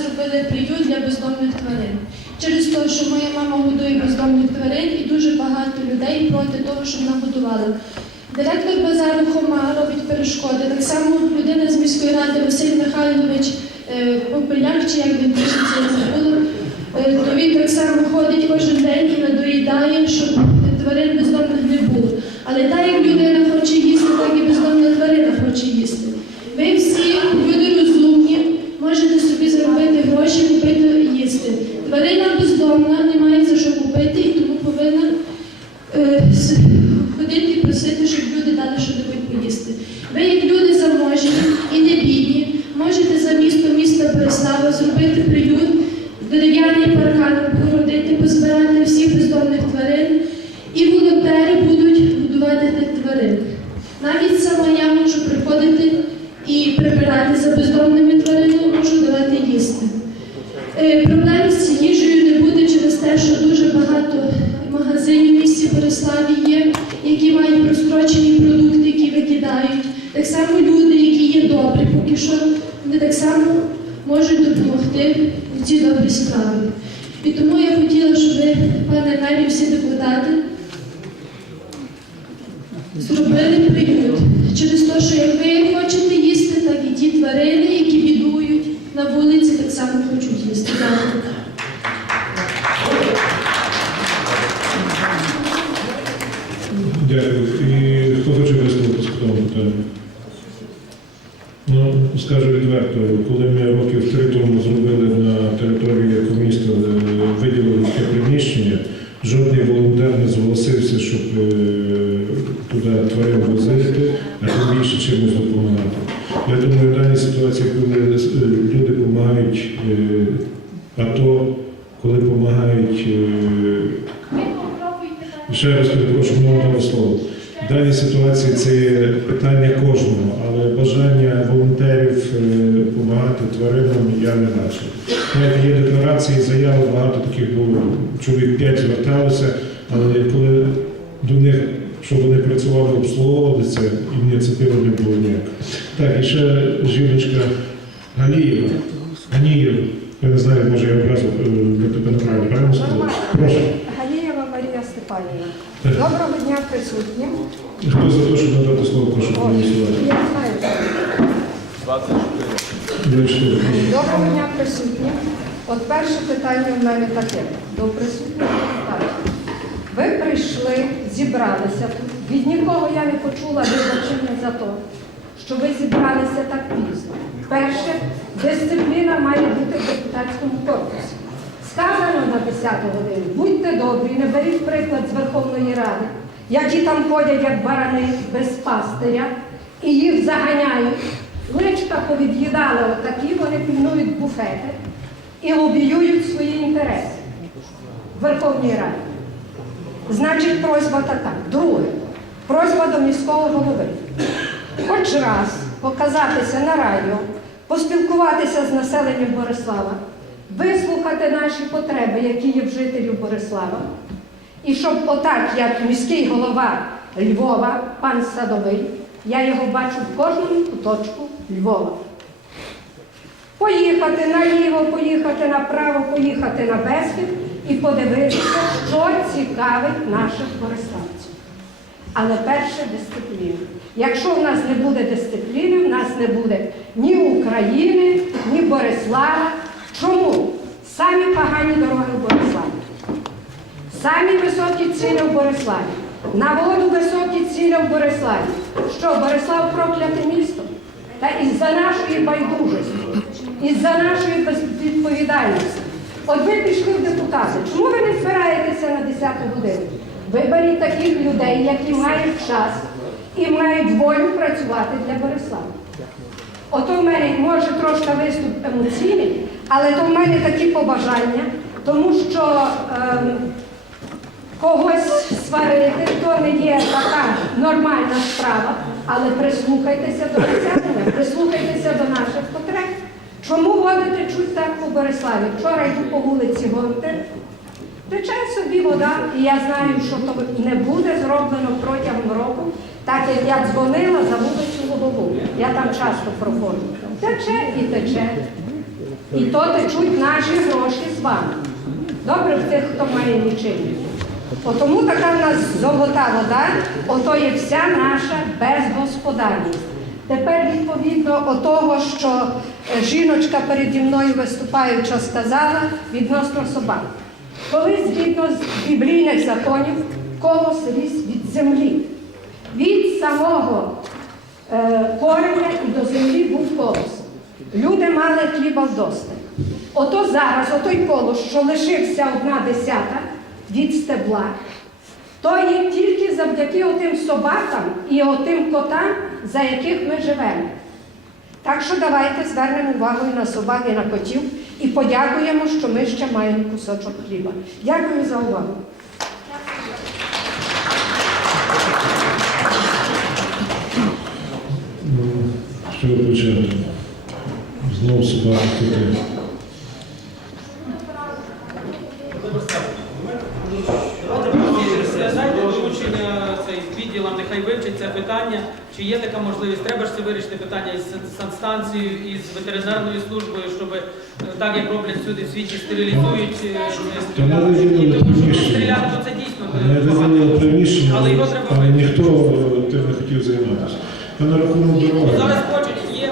зробили приют для бездомних тварин. Через те, що моя мама годує бездомних тварин і дуже багато людей проти того, щоб нагодували. Директор базару Хома робить перешкоди. Так само людина з міської ради Василь Михайлович е, Попеляк, чи як він пишеться, забула, е, то він так само ходить кожен день і надоїдає, щоб тварин бездомних не було. Але так як людина хоче їсти, так і бездомна тварина хоче їсти. Ви всі люди розумні, можете собі зробити гроші, купити і їсти. Тварина бездомна, не має за що купити, і тому повинна е, с- ходити і просити, щоб люди дали що-небудь поїсти. Ви, як люди заможні і не бідні, можете за місто міста Береслава зробити приют, дерев'яний паркан погородити, позбирати всіх бездомних тварин, і волонтери будуть годувати тих тварин. Навіть сама я можу і за бездомними тваринами, можу давати їсти. Е, Проблем з їжею не буде через те, що дуже багато магазинів в місті Бориславі є, які мають розстрочені продукти, які викидають. Так само люди, які є добрі, поки що вони так само можуть допомогти в цій добрій справі. І тому я хотіла, щоб ви, пане мері, всі депутати, зробили приют. Через те, що як ви хочете їсти, так і ті тварини, які бідують на вулиці, так само хочуть їсти. Дякую. І хто хоче висловитися по тому питанню? Ну, скажу відверто, коли ми років три тому зробили на території екоміста, е, виділили таке приміщення, жодний волонтер не зголосився, щоб е, туди тварин возити, а тим більше чимось допомагати. Я думаю, в даній ситуації, коли е, люди допомагають е, АТО, коли допомагають е, Ще раз перепрошую, мовного слова. В даній ситуації це є питання кожного, але бажання волонтерів допомагати тваринам я не бачив. Навіть є декларації, заяви, багато таких було. Чоловік п'ять зверталося, але коли до них, щоб вони працювали, обслуговували це, ініціативи не було ніякої. Так, і ще жіночка Галієва. Ганієва. Я не знаю, може я образу тебе неправильно правильно сказав? Прошу. Галієва Марія Степанівна. Доброго дня присутні. Хто за те, щоб надати слово, прошу проголосувати. я знаю. 24. Доброго дня присутні. От перше питання в мене таке. До присутніх прийшли, зібралися тут. Від нікого я не почула вибачення за те, що ви зібралися так пізно. Перше, дисципліна має бути в депутатському корпусі. Сказано на 10 годину, будьте добрі, не беріть приклад з Верховної Ради, які там ходять, як барани без пастиря, і їх заганяють. Личка повід'їдали отакі, вони пільнують буфети і лобіюють свої інтереси в Верховній Раді. Значить, просьба така. Друге, просьба до міського голови. Хоч раз показатися на радіо, поспілкуватися з населенням Борислава, вислухати наші потреби, які є в жителів Борислава, і щоб отак, як міський голова Львова, пан Садовий, я його бачу в кожному куточку Львова. Поїхати наліво, поїхати направо, поїхати на Бесхід і подивитися, що цікавить наших бориславців. Але перше дисципліна. Якщо в нас не буде дисципліни, в нас не буде ні України, ні Борислава. Чому? Самі погані дороги в Бориславі. Самі високі ціни в Бориславі. На воду високі ціни в Бориславі. Що, Борислав прокляте місто? Та із-за нашої байдужості, із-за нашої безвідповідальності. От ви пішли в депутати. Чому ви не збираєтеся на 10 годину? Виберіть таких людей, які мають час і мають волю працювати для Борислава. Ото в мене може трошки виступ емоційний, але то в мене такі побажання, тому що ем, когось сварити, то не є така нормальна справа, але прислухайтеся до населення, прислухайтеся до наших потреб. Водите по Бориславі? Вчора йду по вулиці Гонти, тече собі вода, і я знаю, що то не буде зроблено протягом року, так як я дзвонила за вулицю Лобову. Я там часто проходжу. Тече і тече. І то течуть наші гроші з вами. Добре в тих, хто має лічильник. Тому така в нас золота вода, ото є вся наша безгосподарність. Тепер відповідно отого, що е, жіночка переді мною виступаюча сказала відносно собак. Коли згідно з біблійних законів колос ріс від землі, від самого е, кореня і до землі був колос. Люди мали хліба вдосталь. Ото зараз, отой колос, що лишився одна десята від стебла, то є тільки завдяки отим собакам і отим котам, за яких ми живемо. Так що давайте звернемо увагу і на собак, і на котів і подякуємо, що ми ще маємо кусочок хліба. Дякую за увагу. Ну, що почали? Знову собаки Чи є така можливість? Треба ж це вирішити питання із санстанцією, із ветеринарною службою, щоб е, так як роблять сюди в світі, стерилізують. е, тому приміщення. стріляти, то це дійсно Ми багато. приміщення, Але його треба але ніхто е, тим не хотів займатися. А на рахунок Ну, дороги. Зараз хочуть, є.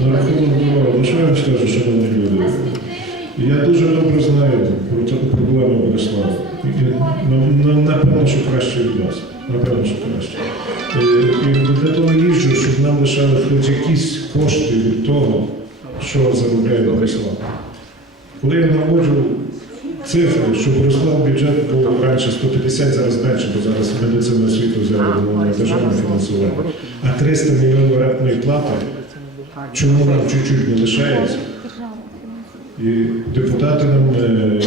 На рахунок дороги. Ну що я вам скажу, шановні люди? Я дуже добре знаю про таку проблему Борислава. І, Ну, ну, напевно, що краще від вас. Напевно, що краще. Е, І для того їжджу, щоб нам лишали хоч якісь кошти від того, що заробляє Борислав. Коли я наводжу цифри, що Борислав бюджет був раніше 150, зараз менше, бо зараз медицина світу взяла на державне фінансування, а 300 мільйонів рентної плати, чому нам чуть-чуть не лишається? Депутати нам е,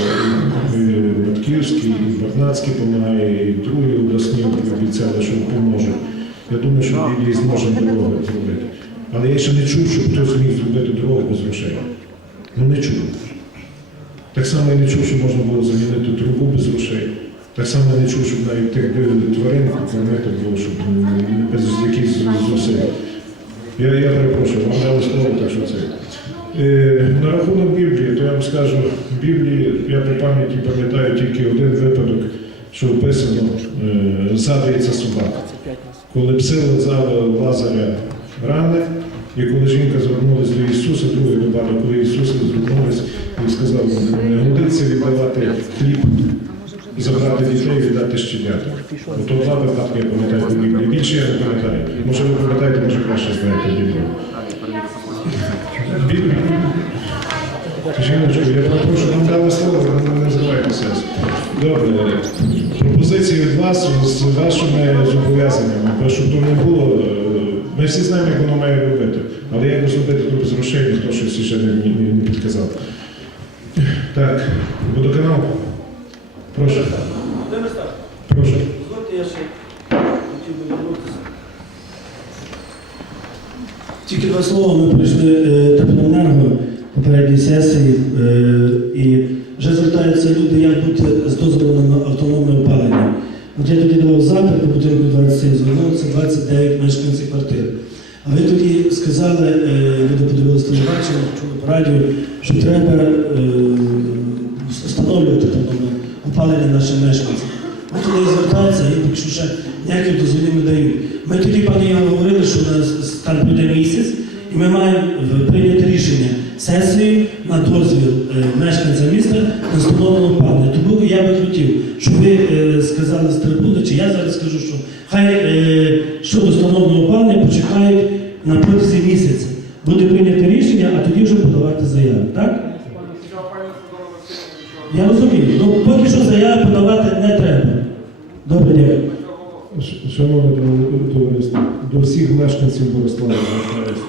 і Матківський, і Бахнацький допомагає, і другі обласні обіцяли, що допоможуть. Я думаю, що і зможемо дорогу зробити. Але я ще не чув, щоб хтось зміг зробити дорогу без грошей. Ну не чув. Так само я не чув, що можна було замінити трубу без грошей. Так само не чув, щоб навіть тих е, тварин покормити було, щоб без якихось зусиль. Я, я перепрошую, вам дали слово, так що це. Е, на рахунок Біблії, то я вам скажу, в Біблії я по пам'яті пам'ятаю тільки один випадок, що описано, е, згадується собака. Коли пси лизали Лазаря рани, і коли жінка звернулася до Ісуса, другий випадок, коли Ісус звернулася і сказав, не годиться віддавати хліб, забрати дітей і віддати щенята. Ото два випадки я пам'ятаю по Біблії. Більше я не пам'ятаю. Може ви пам'ятаєте, може краще знаєте Біблію. Жіночко, я прошу, вам дали слово, ви не називайте сенс. Добре. Пропозиції від вас з вашими зобов'язаннями, бо щоб то не було. е, Ми всі знаємо, як воно має робити. Але як зробити то без грошей, ніхто щось ще не, не, не підказав. Так, водоканал. Прошу. Прошу. дозвольте, я ще хотів би вернутися. Тільки два слова ми прийшли е, теплоенерго попередній сесії, е, і вже звертаються люди, як бути з дозволом на автономне опалення. От я тоді давав запит по будинку 27, звернулося 29 мешканців квартир. А ви тоді сказали, е, люди подивилися телебачення, чули по радіо, що треба встановлювати опалення нашим мешканцям. От вони звертаються, і поки що ще ніяких дозволів не дають. Ми тоді, пані Ігор, говорили, що у нас там буде місяць, і ми маємо прийняти рішення сесією на дозвіл е, мешканця міста на встановлення опалення. Тому я би хотів, щоб ви е, сказали з трибуни, чи я зараз скажу, що хай е, щодо встановленого опалення почекають на протязі місяця. Буде прийнято рішення, а тоді вже подавати заяву. Так? Я розумію. Ну поки що заяви подавати не треба. Добре, дякую. Ш- Шановне товариство, до всіх мешканців Борислава звертаюся.